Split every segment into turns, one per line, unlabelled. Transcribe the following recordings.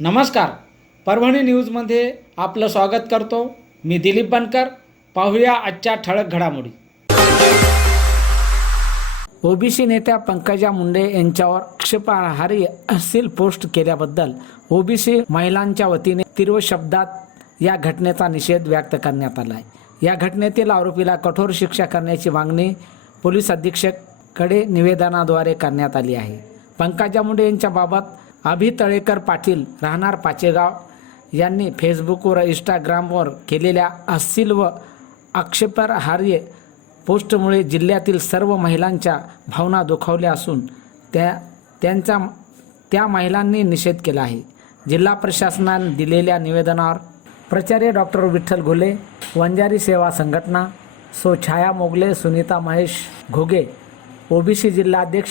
नमस्कार. परभणी न्यूजमध्ये आपलं स्वागत करतो. मी दिलीप बनकर. पाहूया आजच्या ठळक घडामोडी. ओबीसी नेत्या पंकजा मुंडे यांच्यावर आक्षेपार्हारी असील पोस्ट केल्याबद्दल ओबीसी महिलांच्या वतीने तीव्र शब्दात या घटनेचा निषेध व्यक्त करण्यात आला आहे या घटनेतील आरोपीला कठोर शिक्षा करण्याची मागणी पोलीस अधीक्षककडे निवेदनाद्वारे करण्यात आली आहे. पंकजा मुंडे यांच्याबाबत अभि तळेकर पाटील राहणार पाचेगाव. यांनी फेसबुकवर इंस्टाग्रामवर केलेल्या असील व आक्षेपार्हार्य पोस्टमुळे जिल्ह्यातील सर्व महिलांच्या भावना दुखावल्या असून त्या त्यांचा त्या महिलांनी निषेध केला आहे. जिल्हा प्रशासनाने दिलेल्या निवेदनावर प्राचार्य डॉक्टर विठ्ठल घुले वंजारी सेवा संघटना सो छाया मोगले सुनीता महेश घोगे ओबीसी जिल्हाध्यक्ष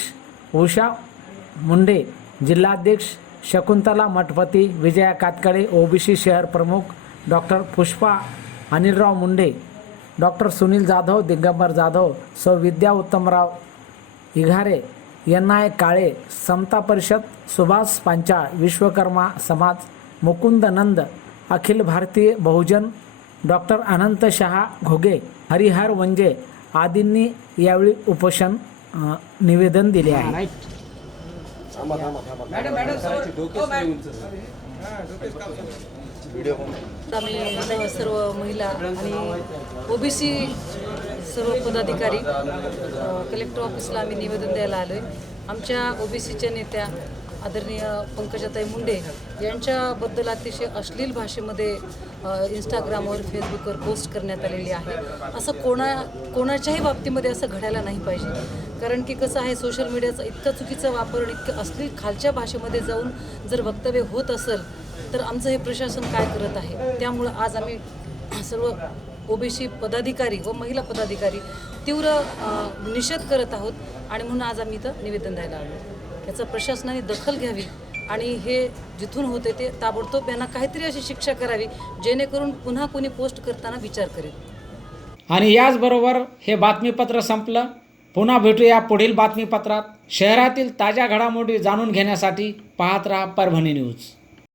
उषा मुंडे जिल्हाध्यक्ष शकुंतला मठपती विजया कातकडे ओबीसी शहर प्रमुख डॉक्टर पुष्पा अनिलराव मुंडे डॉक्टर सुनील जाधव दिगंबर जाधव सौ विद्या उत्तमराव इघारे एन काळे समता परिषद सुभाष पांचाळ विश्वकर्मा समाज मुकुंद नंद अखिल भारतीय बहुजन डॉक्टर अनंत शहा घोगे हरिहर वंजे आदींनी यावेळी उपोषण निवेदन दिले आहे.
आम्ही सर्व- सर्व महिला आणि ओबीसी सर्व पदाधिकारी कलेक्टर ऑफिसला आम्ही निवेदन द्यायला आलो आहे आमच्या ओबीसीच्या नेत्या आदरणीय पंकजाताई मुंडे यांच्याबद्दल अतिशय अश्लील भाषेमध्ये इंस्टाग्रामवर फेसबुकवर पोस्ट करण्यात आलेली आहे. असं कोणा कोणाच्याही बाबतीमध्ये असं घडायला नाही पाहिजे. कारण की कसं आहे सोशल मीडियाचा इतका चुकीचा वापर आणि इतकं अश्लील खालच्या भाषेमध्ये जाऊन जर वक्तव्य होत असेल तर आमचं हे प्रशासन काय करत आहे? त्यामुळं आज आम्ही सर्व ओबीसी पदाधिकारी व महिला पदाधिकारी तीव्र निषेध करत आहोत आणि म्हणून आज आम्ही इथं निवेदन द्यायला आलो. याचा प्रशासनाने दखल घ्यावी आणि हे जिथून होते ते ताबडतोब यांना काहीतरी अशी शिक्षा करावी जेणेकरून पुन्हा कोणी पोस्ट करताना विचार करेल.
आणि याचबरोबर हे बातमीपत्र संपलं. पुन्हा भेटूया पुढील बातमीपत्रात. शहरातील ताज्या घडामोडी जाणून घेण्यासाठी पाहत राहा परभणी न्यूज.